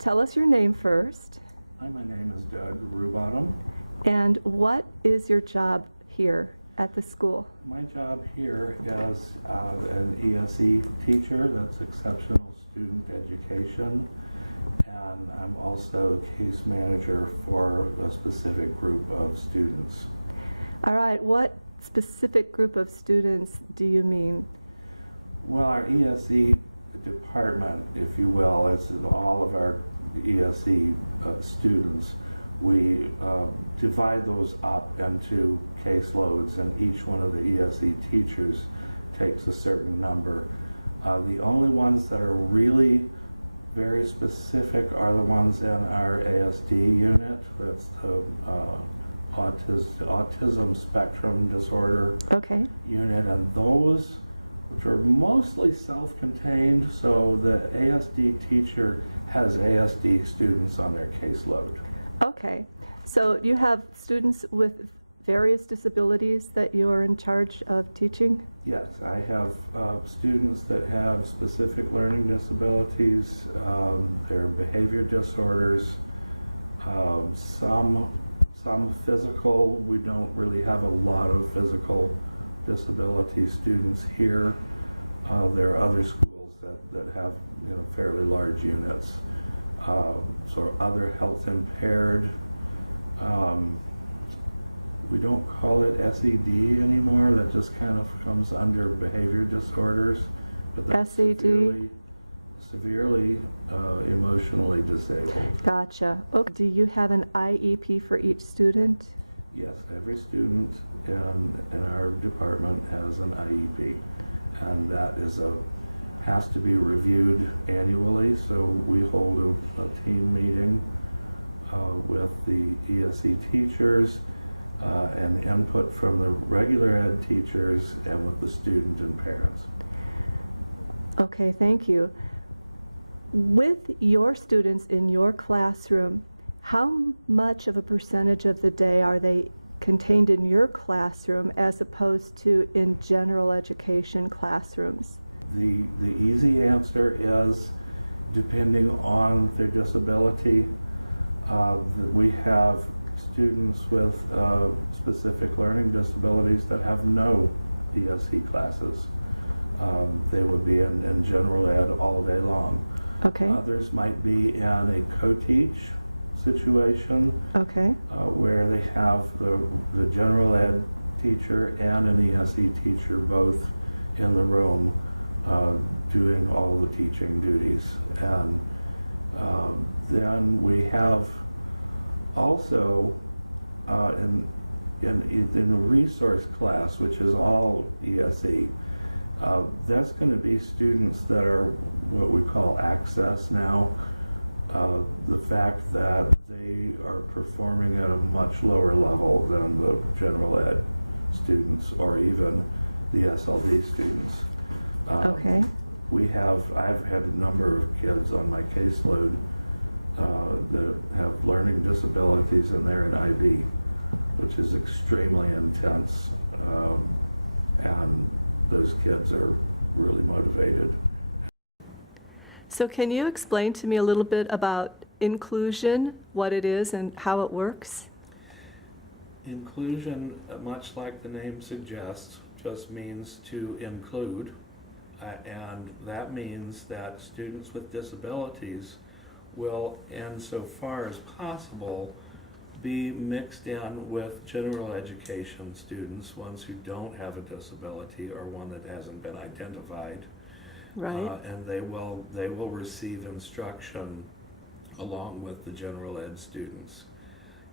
Tell us your name first. Hi, my name is Doug Rubottom. And what is your job here at the school? My job here is an ESE teacher, that's exceptional student education, and I'm also case manager for a specific group of students. All right, what specific group of students do you mean? Well, our ESE department, if you will, is all of our ESE students. We divide those up into caseloads, and each one of the ESE teachers takes a certain number. The only ones that are really very specific are the ones in our ASD unit. That's the autism spectrum disorder unit, and those which are mostly self-contained, so the ASD teacher has ASD students on their caseload. Okay, so you have students with various disabilities that you're in charge of teaching? Yes, I have students that have specific learning disabilities, their behavior disorders, some physical. We don't really have a lot of physical disability students here. There are other schools that have fairly large units. So other health impaired. We don't call it SED anymore. That just kind of comes under behavior disorders. But that's severely emotionally disabled. Gotcha. Okay. Do you have an IEP for each student? Yes, every student in our department has an IEP, and that has to be reviewed annually. So we hold a team meeting with the ESE teachers and input from the regular ed teachers and with the student and parents. Okay, thank you. With your students in your classroom, how much of a percentage of the day are they contained in your classroom as opposed to in general education classrooms? The easy answer is, depending on their disability, we have students with specific learning disabilities that have no DSE classes. They would be in general ed all day long. Okay. Others might be in a co-teach situation, where they have the general ed teacher and an ESE teacher both in the room doing all the teaching duties. And then we have also in a resource class, which is all ESE, that's going to be students that are what we call access now. The fact that they are performing at a much lower level than the general ed students or even the SLD students. I've had a number of kids on my caseload that have learning disabilities, and they're in IB, which is extremely intense, and those kids are really motivated. So can you explain to me a little bit about inclusion, what it is and how it works? Inclusion, much like the name suggests, just means to include, and that means that students with disabilities will, insofar as possible, be mixed in with general education students, ones who don't have a disability or one that hasn't been identified. Right. And they will receive instruction along with the general ed students.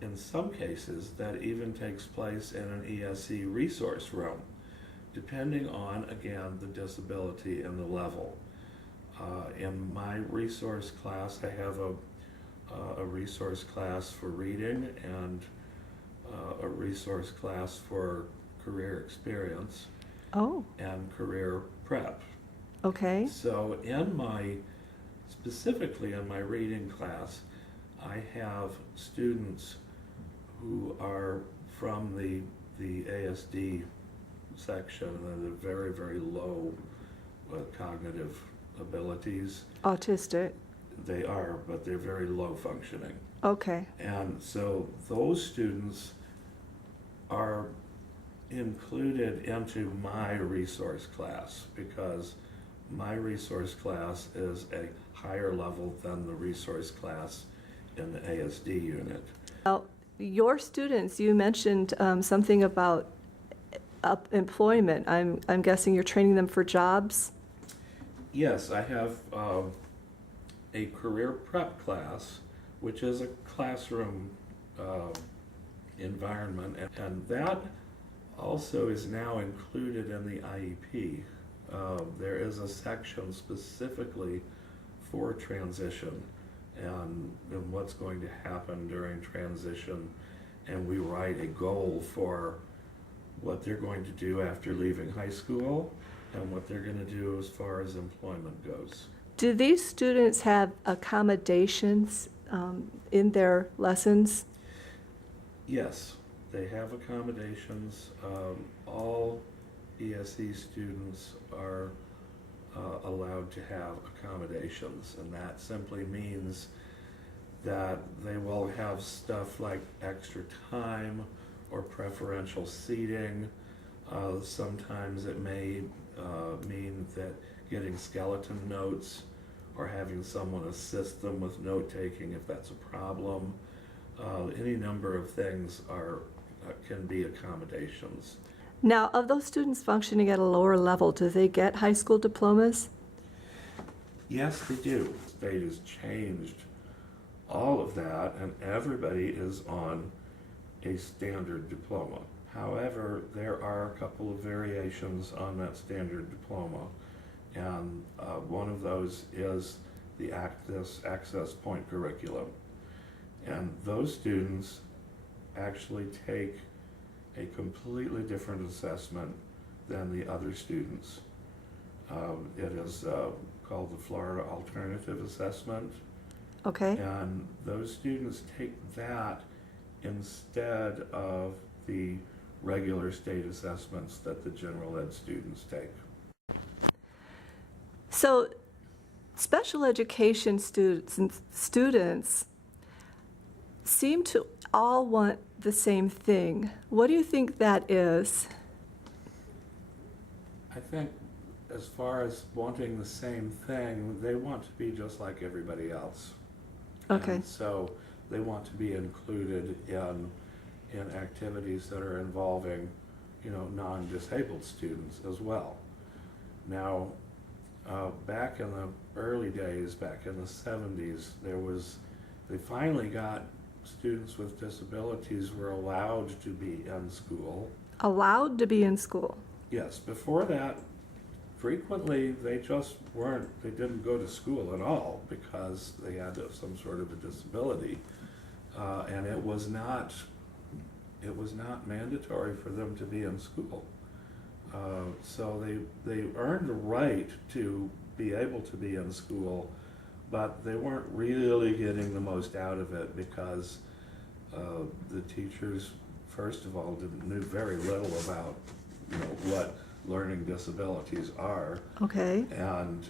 In some cases, that even takes place in an ESE resource room, depending on, again, the disability and the level. In my resource class, I have a resource class for reading and a resource class for career experience and career prep. Okay. So specifically in my reading class, I have students who are from the ASD section, and the very, very low cognitive abilities. Autistic. They are, but they're very low functioning. Okay. And so those students are included into my resource class because my resource class is a higher level than the resource class in the ASD unit. Now, your students, you mentioned something about employment. I'm guessing you're training them for jobs? Yes, I have a career prep class, which is a classroom environment, and that also is now included in the IEP. There is a section specifically for transition and what's going to happen during transition, and we write a goal for what they're going to do after leaving high school and what they're going to do as far as employment goes. Do these students have accommodations in their lessons? Yes, they have accommodations. All ESE students are allowed to have accommodations, and that simply means that they will have stuff like extra time or preferential seating. Sometimes it may mean that getting skeleton notes or having someone assist them with note-taking if that's a problem. Any number of things can be accommodations. Now, of those students functioning at a lower level, do they get high school diplomas? Yes, they do. The state has changed all of that, and everybody is on a standard diploma. However, there are a couple of variations on that standard diploma, and one of those is the access point curriculum. And those students actually take a completely different assessment than the other students. It is called the Florida Alternative Assessment. Okay. And those students take that instead of the regular state assessments that the general ed students take. So, special education students seem to all want the same thing. What do you think that is? I think as far as wanting the same thing, they want to be just like everybody else. Okay. And so they want to be included in activities that are involving, non-disabled students as well. Now, back in the early days, back in the 70s, they finally got students with disabilities were allowed to be in school. Allowed to be in school? Yes, before that, frequently they just they didn't go to school at all because they had some sort of a disability. And it was not mandatory for them to be in school. So they earned the right to be able to be in school, but they weren't really getting the most out of it because the teachers, first of all, knew very little about what learning disabilities are. Okay. And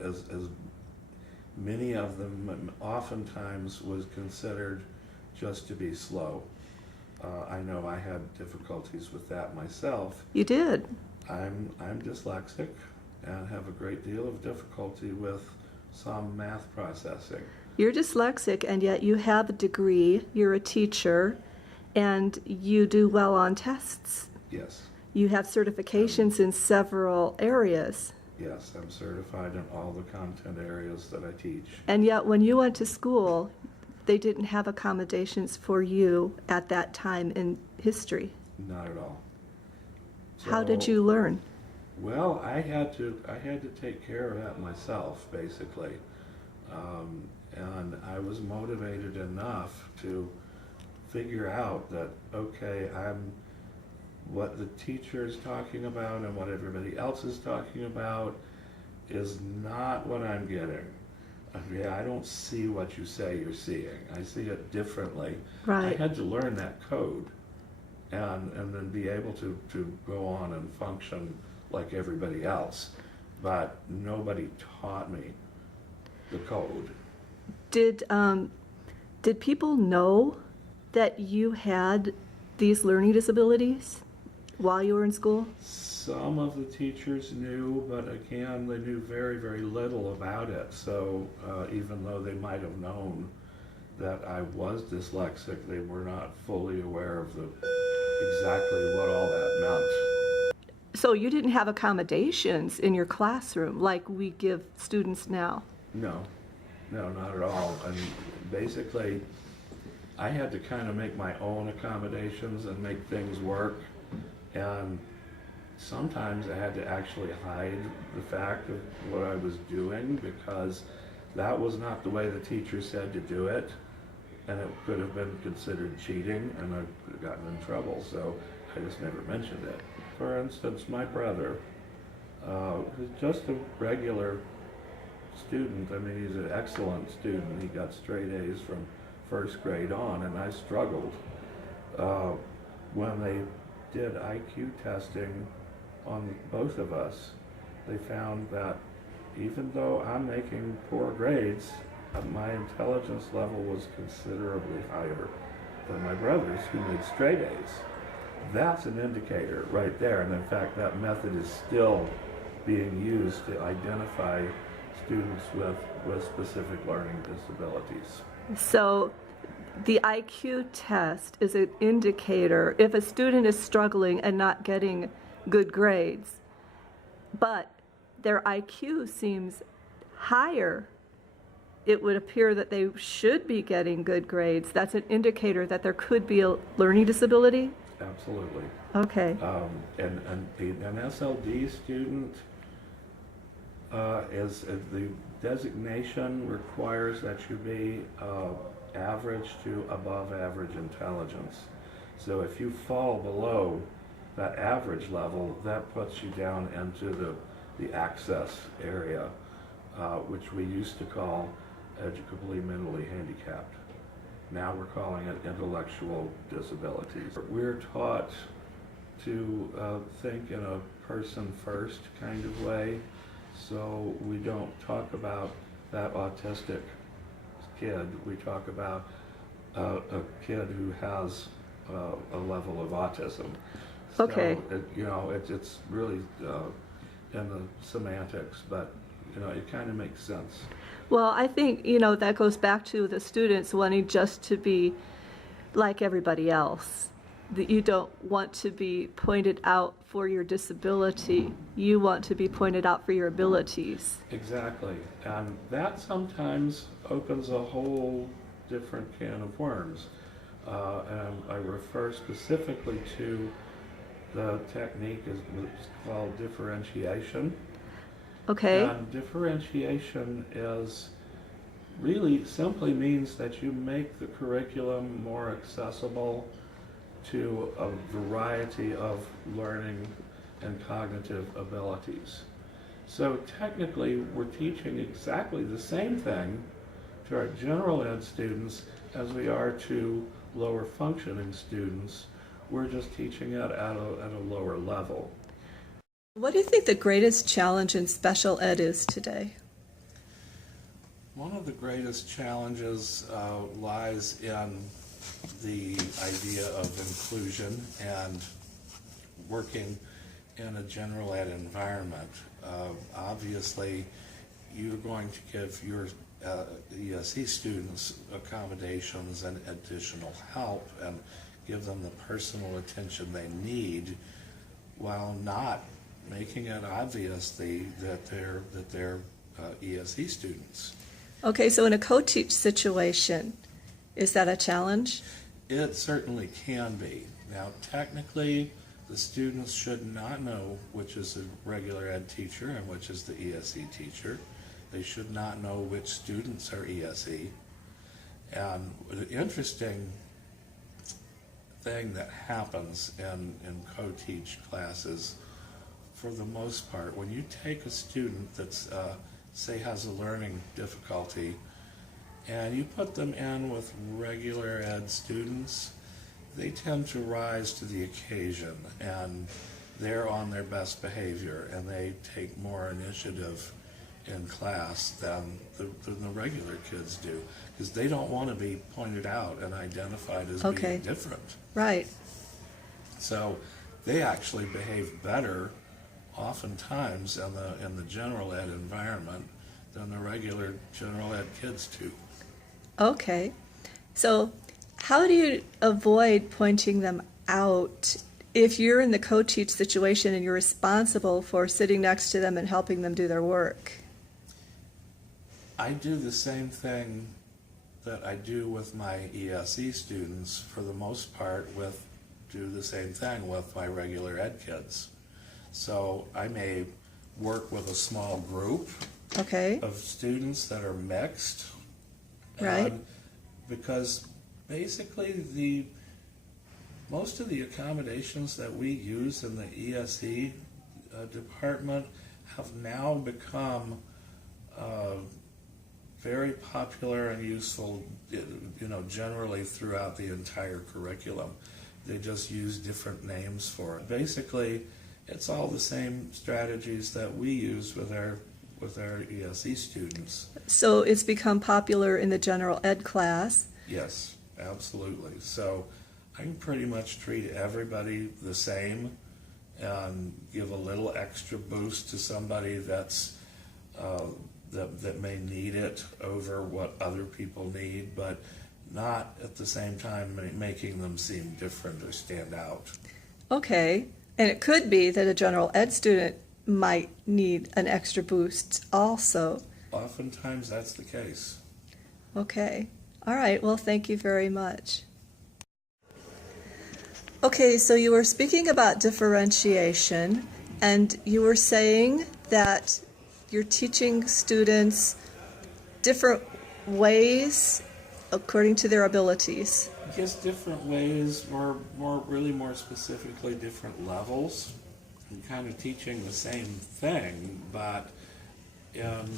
as many of them oftentimes was considered just to be slow. I know I had difficulties with that myself. You did? I'm dyslexic and have a great deal of difficulty with some math processing. You're dyslexic, and yet you have a degree, you're a teacher, and you do well on tests. Yes. You have certifications in several areas. Yes, I'm certified in all the content areas that I teach. And yet when you went to school, they didn't have accommodations for you at that time in history. Not at all. How did you learn? Well, I had to take care of that myself, basically. And I was motivated enough to figure out that, okay, what the teacher is talking about and what everybody else is talking about is not what I'm getting. Okay, I don't see what you say you're seeing. I see it differently. Right. I had to learn that code and then be able to go on and function like everybody else. but nobody taught me the code. Did people know that you had these learning disabilities while you were in school? Some of the teachers knew, but again, they knew very, very little about it. So even though they might have known that I was dyslexic, they were not fully aware of exactly what all that meant. So you didn't have accommodations in your classroom like we give students now? No, no, not at all. I mean, basically, I had to kind of make my own accommodations and make things work. And sometimes I had to actually hide the fact of what I was doing because that was not the way the teacher said to do it. And it could have been considered cheating, and I've gotten in trouble, so I just never mentioned it. For instance, my brother was just a regular student. I mean, he's an excellent student. He got straight A's from first grade on, and I struggled. When they did IQ testing on both of us, they found that even though I'm making poor grades, my intelligence level was considerably higher than my brother's, who made straight A's. That's an indicator right there, and in fact that method is still being used to identify students with specific learning disabilities. So the IQ test is an indicator if a student is struggling and not getting good grades, but their IQ seems higher, it would appear that they should be getting good grades. That's an indicator that there could be a learning disability? Absolutely. Okay. And an SLD student is the designation requires that you be average to above average intelligence. So if you fall below that average level, that puts you down into the access area, which we used to call educably mentally handicapped. Now we're calling it intellectual disabilities. We're taught to think in a person first kind of way, so we don't talk about that autistic kid. We talk about a kid who has a level of autism. Okay. So it's really in the semantics, but it kind of makes sense. Well, I think, that goes back to the students wanting just to be like everybody else. That you don't want to be pointed out for your disability. You want to be pointed out for your abilities. Exactly. And that sometimes opens a whole different can of worms. And I refer specifically to the technique is called differentiation. Okay. And differentiation is really simply means that you make the curriculum more accessible to a variety of learning and cognitive abilities. So technically, we're teaching exactly the same thing to our general ed students as we are to lower functioning students. We're just teaching it at a lower level. What do you think the greatest challenge in special ed is today? One of the greatest challenges lies in the idea of inclusion and working in a general ed environment. Obviously, you're going to give your ESE students accommodations and additional help and give them the personal attention they need while not making it obvious that they're ESE students. Okay, so in a co-teach situation, is that a challenge? It certainly can be. Now, technically, the students should not know which is the regular ed teacher and which is the ESE teacher. They should not know which students are ESE. And the interesting thing that happens in co-teach classes, for the most part, when you take a student that's, say, has a learning difficulty, and you put them in with regular ed students, they tend to rise to the occasion, and they're on their best behavior and they take more initiative in class than the regular kids do, because they don't want to be pointed out and identified as being different. Right. So they actually behave better oftentimes in the general ed environment than the regular general ed kids do. Okay. So how do you avoid pointing them out if you're in the co-teach situation and you're responsible for sitting next to them and helping them do their work? I do the same thing that I do with my ESE students, for the most part, do the same thing with my regular ed kids. So I may work with a small group of students that are mixed. Right. Because basically most of the accommodations that we use in the ESE department have now become very popular and useful, generally throughout the entire curriculum. They just use different names for it. Basically, it's all the same strategies that we use with our ESE students. So it's become popular in the general ed class? Yes, absolutely. So I can pretty much treat everybody the same and give a little extra boost to somebody that may need it over what other people need, but not at the same time making them seem different or stand out. Okay. And it could be that a general ed student might need an extra boost also. Oftentimes that's the case. Okay. All right. Well, thank you very much. Okay, so you were speaking about differentiation, and you were saying that you're teaching students different ways according to their abilities. Just different ways, really more specifically different levels. I'm kind of teaching the same thing, but at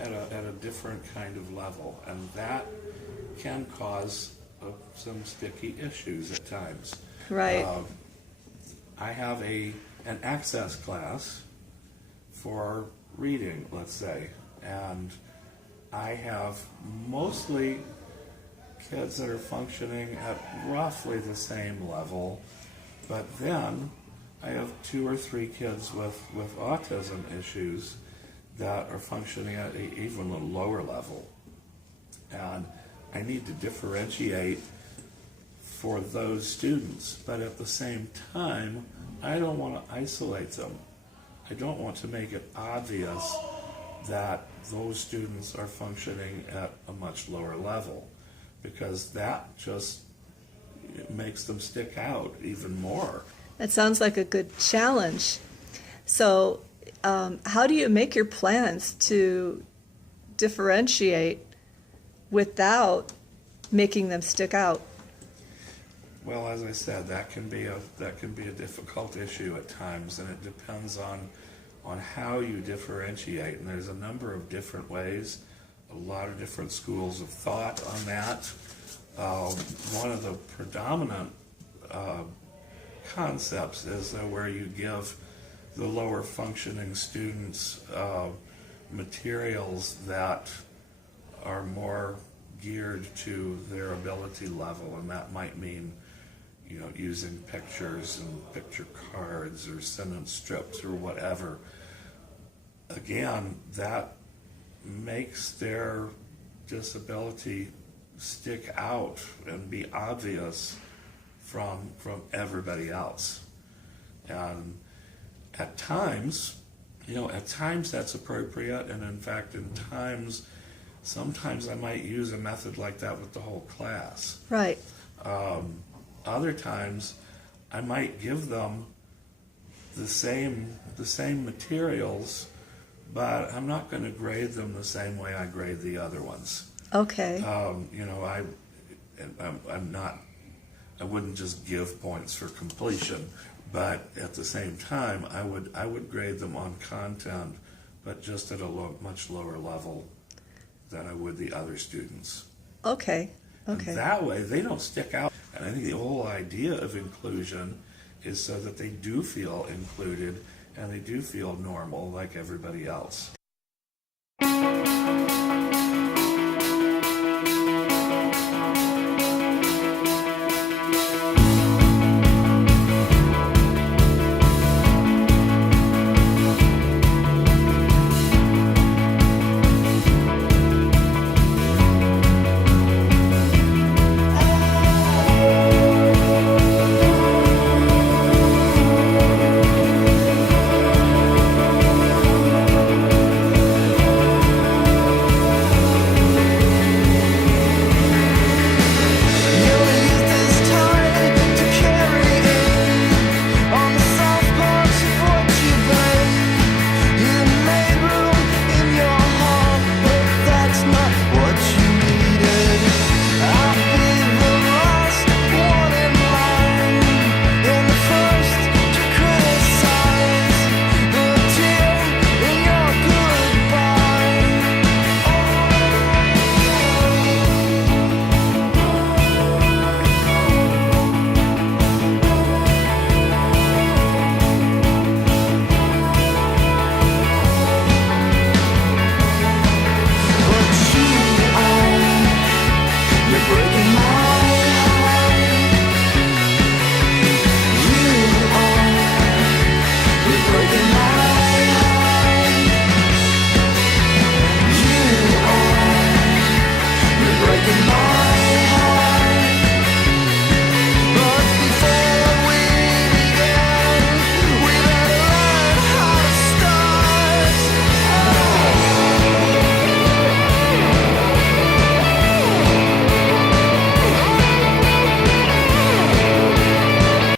a different kind of level, and that can cause some sticky issues at times. Right. I have an access class for reading, let's say, and I have mostly kids that are functioning at roughly the same level, but then I have 2 or 3 kids with autism issues that are functioning at even a lower level, and I need to differentiate for those students, but at the same time I don't want to isolate them. I don't want to make it obvious that those students are functioning at a much lower level, because that just makes them stick out even more. That sounds like a good challenge. So how do you make your plans to differentiate without making them stick out? Well, as I said, that can be a difficult issue at times, and it depends on how you differentiate. And there's a number of different ways, a lot of different schools of thought on that. One of the predominant concepts is where you give the lower functioning students materials that are more geared to their ability level, and that might mean using pictures and picture cards or sentence strips or whatever. Again, that makes their disability stick out and be obvious from everybody else. And at times that's appropriate, and in fact, sometimes I might use a method like that with the whole class. Right. Other times, I might give them the same materials, but I'm not going to grade them the same way I grade the other ones. Okay. I wouldn't just give points for completion, but at the same time, I would grade them on content, but just at a much lower level than I would the other students. Okay. And that way, they don't stick out. And I think the whole idea of inclusion is so that they do feel included and they do feel normal like everybody else.